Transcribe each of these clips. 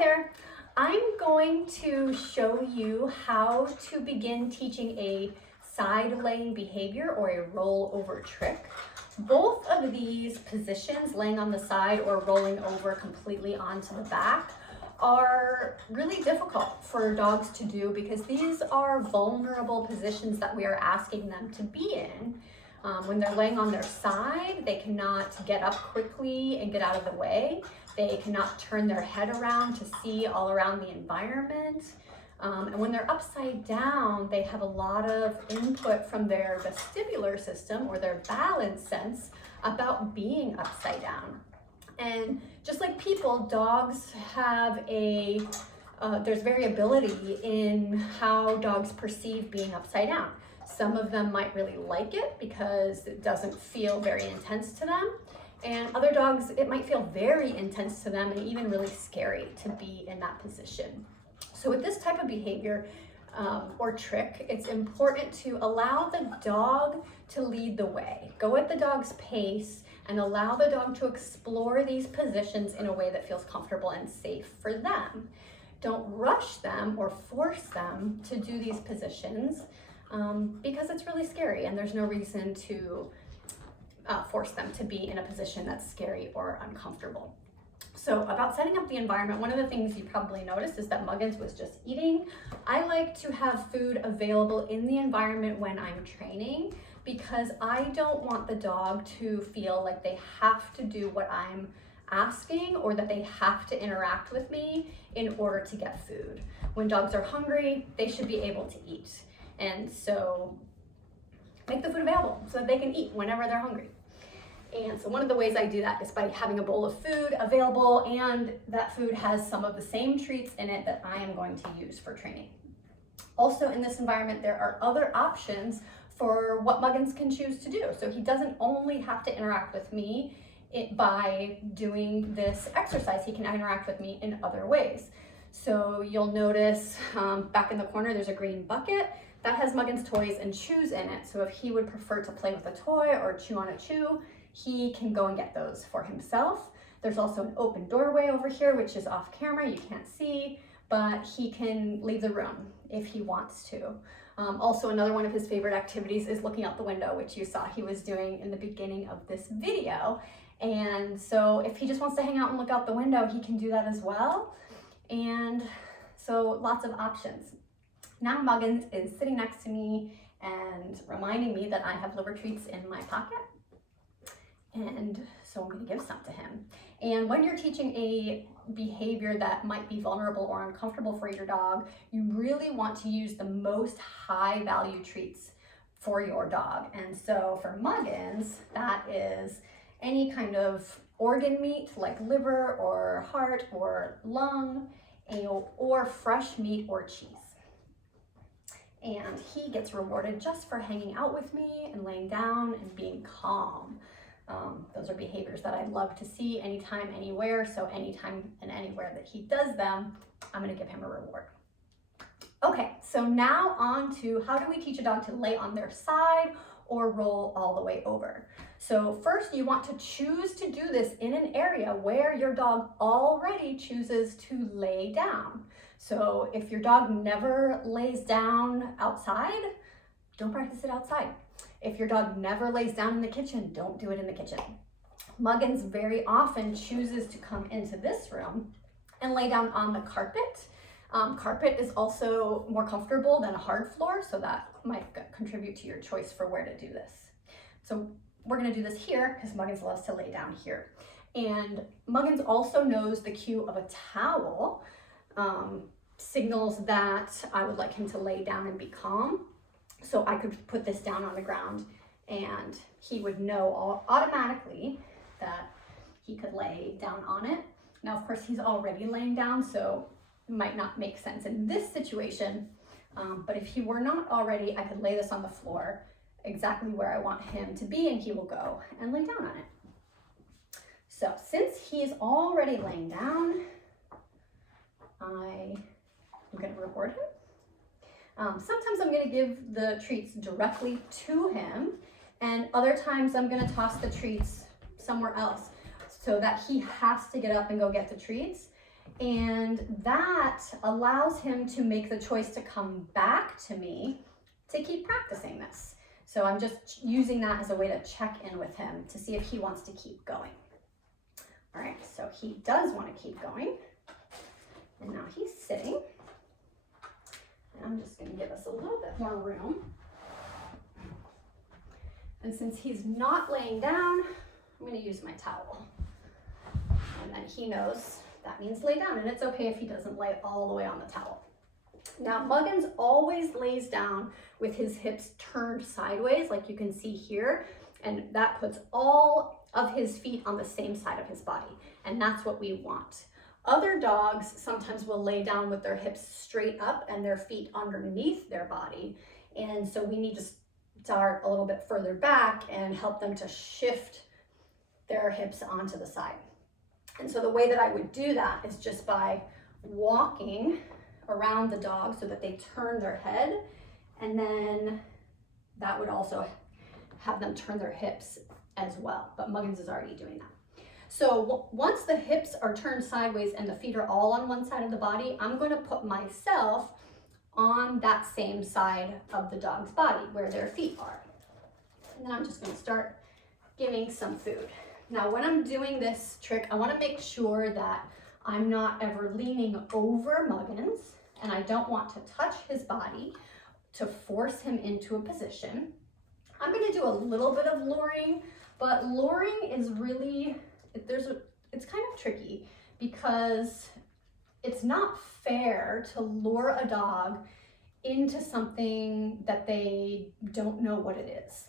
there. I'm going to show you how to begin teaching a side laying behavior or a rollover trick. Both of these positions, laying on the side or rolling over completely onto the back, are really difficult for dogs to do because these are vulnerable positions that we are asking them to be in. When they're laying on their side, they cannot get up quickly and get out of the way. They cannot turn their head around to see all around the environment. And when they're upside down, they have a lot of input from their vestibular system or their balance sense about being upside down. And just like people, dogs have there's variability in how dogs perceive being upside down. Some of them might really like it because it doesn't feel very intense to them. And other dogs, it might feel very intense to them and even really scary to be in that position. So with this type of behavior or trick, it's important to allow the dog to lead the way. Go at the dog's pace and allow the dog to explore these positions in a way that feels comfortable and safe for them. Don't rush them or force them to do these positions because it's really scary and there's no reason to force them to be in a position that's scary or uncomfortable. So about setting up the environment, one of the things you probably noticed is that Muggins was just eating. I like to have food available in the environment when I'm training because I don't want the dog to feel like they have to do what I'm asking or that they have to interact with me in order to get food. When dogs are hungry, they should be able to eat. And so make the food available so that they can eat whenever they're hungry. And so one of the ways I do that is by having a bowl of food available, and that food has some of the same treats in it that I am going to use for training. Also in this environment, there are other options for what Muggins can choose to do. So he doesn't only have to interact with me by doing this exercise, he can interact with me in other ways. So you'll notice back in the corner, there's a green bucket that has Muggins toys and chews in it. So if he would prefer to play with a toy or chew on a chew, he can go and get those for himself. There's also an open doorway over here, which is off camera, you can't see, but he can leave the room if he wants to. Also, another one of his favorite activities is looking out the window, which you saw he was doing in the beginning of this video. And so if he just wants to hang out and look out the window, he can do that as well. And so lots of options. Now Muggins is sitting next to me and reminding me that I have liver treats in my pocket. And so I'm going to give some to him. And when you're teaching a behavior that might be vulnerable or uncomfortable for your dog, you really want to use the most high value treats for your dog. And so for Muggins, that is any kind of organ meat like liver or heart or lung or fresh meat or cheese. And he gets rewarded just for hanging out with me and laying down and being calm. Those are behaviors that I love to see anytime, anywhere. So anytime and anywhere that he does them, I'm gonna give him a reward. Okay, so now on to how do we teach a dog to lay on their side or roll all the way over. So first you want to choose to do this in an area where your dog already chooses to lay down. So if your dog never lays down outside, don't practice it outside. If your dog never lays down in the kitchen, don't do it in the kitchen. Muggins very often chooses to come into this room and lay down on the carpet. Carpet is also more comfortable than a hard floor, so that might contribute to your choice for where to do this. So we're gonna do this here because Muggins loves to lay down here. And Muggins also knows the cue of a towel, signals that I would like him to lay down and be calm. So I could put this down on the ground and he would know automatically that he could lay down on it. Now, of course, he's already laying down, so it might not make sense in this situation. But if he were not already, I could lay this on the floor exactly where I want him to be and he will go and lay down on it. So since he's already laying down, I'm going to reward him. Sometimes I'm going to give the treats directly to him, and other times I'm going to toss the treats somewhere else so that he has to get up and go get the treats. And that allows him to make the choice to come back to me to keep practicing this. So I'm just using that as a way to check in with him to see if he wants to keep going. All right, so he does want to keep going. And now he's sitting. And I'm just going to give us a little bit more room. And since he's not laying down, I'm going to use my towel. And then he knows that means lay down, and it's okay if he doesn't lay all the way on the towel. Now, Muggins always lays down with his hips turned sideways, like you can see here, and that puts all of his feet on the same side of his body, and that's what we want. Other dogs sometimes will lay down with their hips straight up and their feet underneath their body, and so we need to start a little bit further back and help them to shift their hips onto the side. And so the way that I would do that is just by walking around the dog so that they turn their head, and then that would also have them turn their hips as well. But Muggins is already doing that. So once the hips are turned sideways and the feet are all on one side of the body, I'm going to put myself on that same side of the dog's body where their feet are. And then I'm just going to start giving some food. Now, when I'm doing this trick, I want to make sure that I'm not ever leaning over Muggins, and I don't want to touch his body to force him into a position. I'm going to do a little bit of luring, but luring is really, it's kind of tricky because it's not fair to lure a dog into something that they don't know what it is.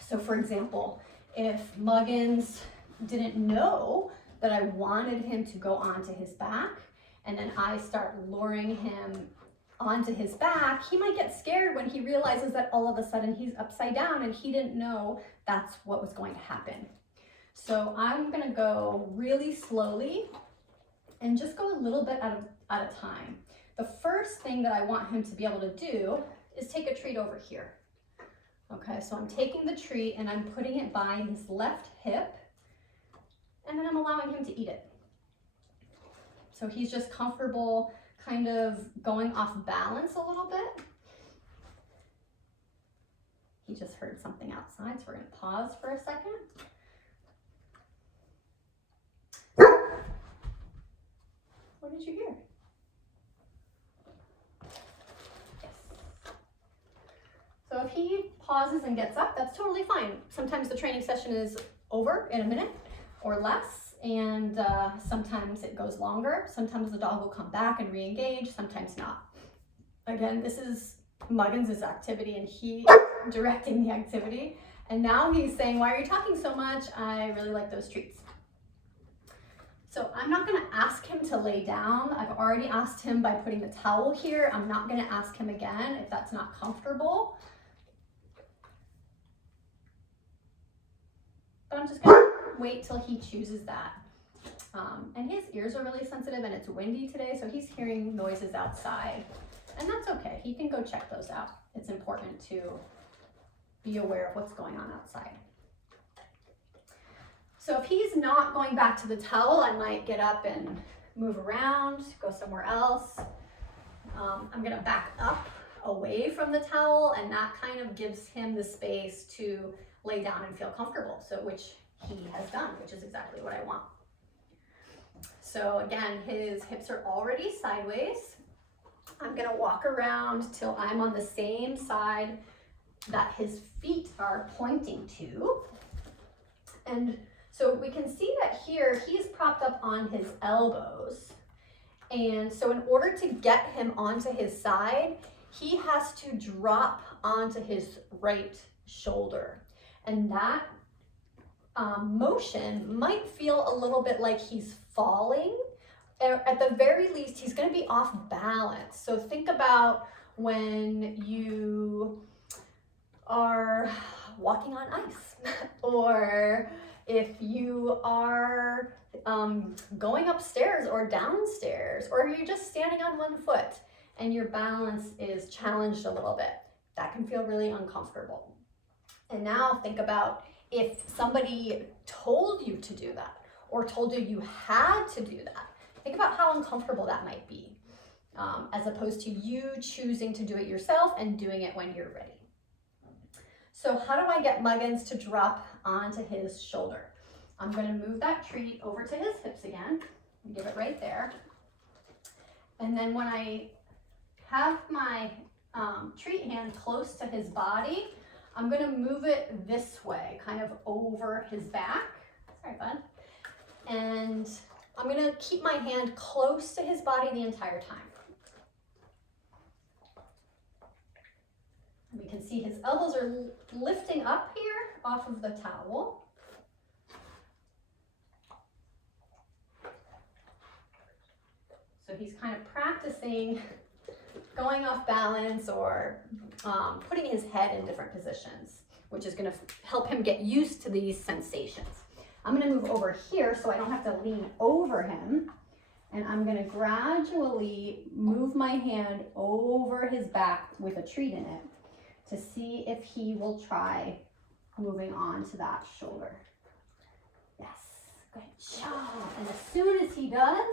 So for example, if Muggins didn't know that I wanted him to go onto his back, and then I start luring him onto his back, he might get scared when he realizes that all of a sudden he's upside down and he didn't know that's what was going to happen. So I'm gonna go really slowly and just go a little bit at a time. The first thing that I want him to be able to do is take a treat over here. Okay, so I'm taking the treat and I'm putting it by his left hip, and then I'm allowing him to eat it. So he's just comfortable kind of going off balance a little bit. He just heard something outside, so we're going to pause for a second. What did you hear? So if he pauses and gets up, that's totally fine. Sometimes the training session is over in a minute or less, and sometimes it goes longer. Sometimes the dog will come back and re-engage, sometimes not. Again, this is Muggins' activity and he is directing the activity. And now he's saying, why are you talking so much? I really like those treats. So I'm not gonna ask him to lay down. I've already asked him by putting the towel here. I'm not gonna ask him again if that's not comfortable. But I'm just gonna wait till he chooses that. And his ears are really sensitive and it's windy today, so he's hearing noises outside. And that's okay, he can go check those out. It's important to be aware of what's going on outside. So if he's not going back to the towel, I might get up and move around, go somewhere else. I'm gonna back up away from the towel, and that kind of gives him the space to lay down and feel comfortable, so which he has done, which is exactly what I want. So again, his hips are already sideways. I'm gonna walk around till I'm on the same side that his feet are pointing to. And so we can see that here he's propped up on his elbows. And so in order to get him onto his side, he has to drop onto his right shoulder. And that motion might feel a little bit like he's falling. At the very least, he's going to be off balance. So think about when you are walking on ice, or if you are going upstairs or downstairs, or you're just standing on one foot and your balance is challenged a little bit. That can feel really uncomfortable. And now think about if somebody told you to do that or told you you had to do that. Think about how uncomfortable that might be, as opposed to you choosing to do it yourself and doing it when you're ready. So how do I get Muggins to drop onto his shoulder? I'm going to move that treat over to his hips again and give it right there. And then when I have my treat hand close to his body, I'm going to move it this way, kind of over his back. Sorry, bud. And I'm going to keep my hand close to his body the entire time. We can see his elbows are lifting up here off of the towel. So he's kind of practicing going off balance or putting his head in different positions, which is going to help him get used to these sensations. I'm going to move over here so I don't have to lean over him. And I'm going to gradually move my hand over his back with a treat in it to see if he will try moving on to that shoulder. Yes, good job. And as soon as he does,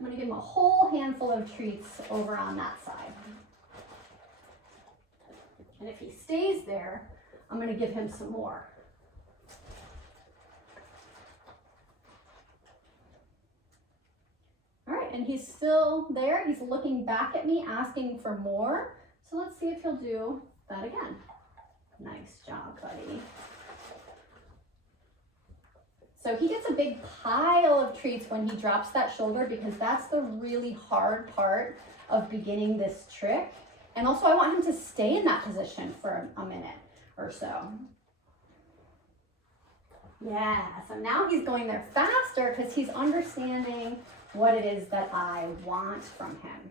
I'm going to give him a whole handful of treats over on that side. And if he stays there, I'm going to give him some more. All right, and he's still there. He's looking back at me, asking for more. So let's see if he'll do that again. Nice job, buddy. So he gets a big pile of treats when he drops that shoulder because that's the really hard part of beginning this trick. And also I want him to stay in that position for a minute or so. Yeah, so now he's going there faster because he's understanding what it is that I want from him.